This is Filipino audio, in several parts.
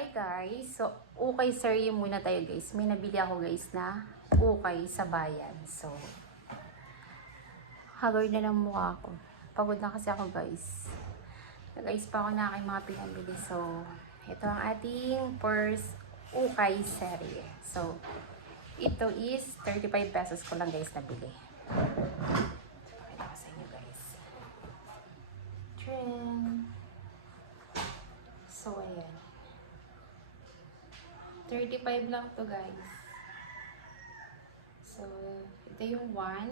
Hi guys! So, ukay serye muna tayo guys. May nabili ako guys na ukay sa bayan. So, haggard na lang mukha ko. Pagod na kasi ako guys. Guys pa ako na aking mga pinabili. So, ito ang ating first ukay serye. So, ito is 35 pesos ko lang guys nabili. So, pakita ko sa inyo guys. Trin. So, ayan. 35 lang to guys. So, ito yung 1.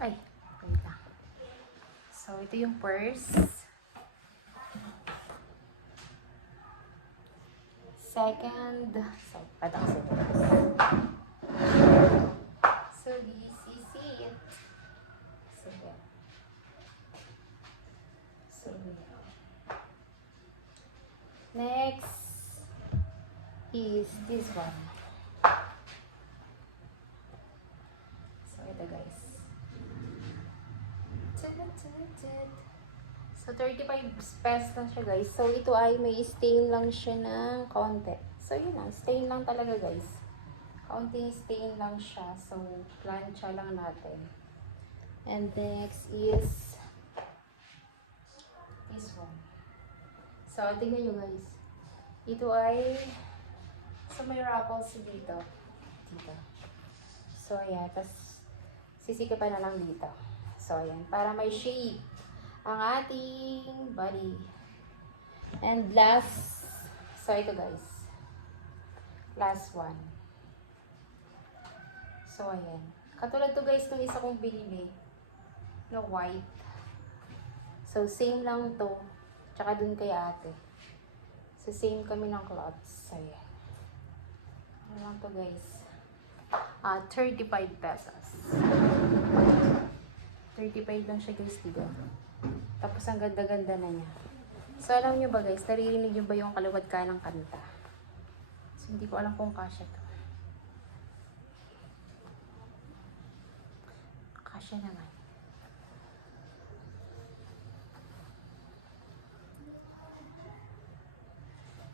Ay, wait lang. So, ito yung first. Second. So, patang sa ito. So, this is it. So, yeah. So, yeah. Next is this one. So, ito guys. So, 35 pesos lang siya guys. So, ito ay may stain lang siya ng konti. So, yun lang. Stain lang talaga guys. Kaunting stain lang siya. So, plancha lang natin. And next is this one. So, tingnan nyo guys. Ito ay so may ruffles dito. So, ayan. Tapos, sisikipan na lang dito. So, ayan. Para may shape ang ating body. And last, so ito guys. Last one. So, ayan. Katulad to guys nung isa kong binili. No, white. So, same lang to. Tsaka dun kay ate. So, same kami ng clothes. So, ayan. Ano lang to guys. 35 pesos. 35 lang siya guys dito. Tapos ang ganda-ganda na niya. So, alam nyo ba guys, naririnig nyo ba yung kaluwad ka ng kanta? So, hindi ko alam kung kasya to. Kasya naman.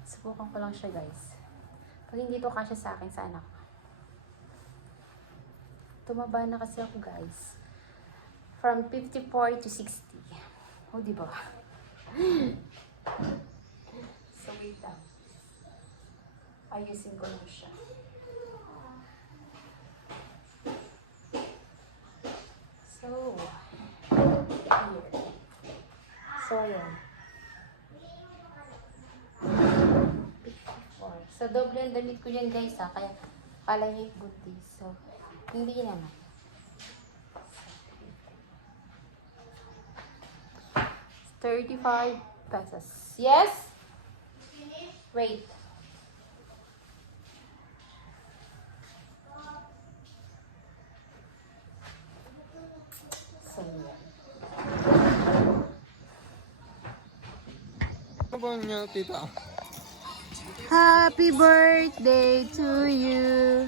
Subukan ko lang siya guys. Pag hindi to kasya sa akin, sa anak ko. Tumaba na kasi ako guys. From 54 to 60. O, diba? So, wait lang. Ayusin ko lang siya. So, here. So, ayan. 54. So, doble ang damit ko dyan guys ha. Kaya, kala niya yung buntis. So, hindi naman. $35 pesos. Yes? Wait. So, yeah. Ano ba niya, tita? Happy birthday to you.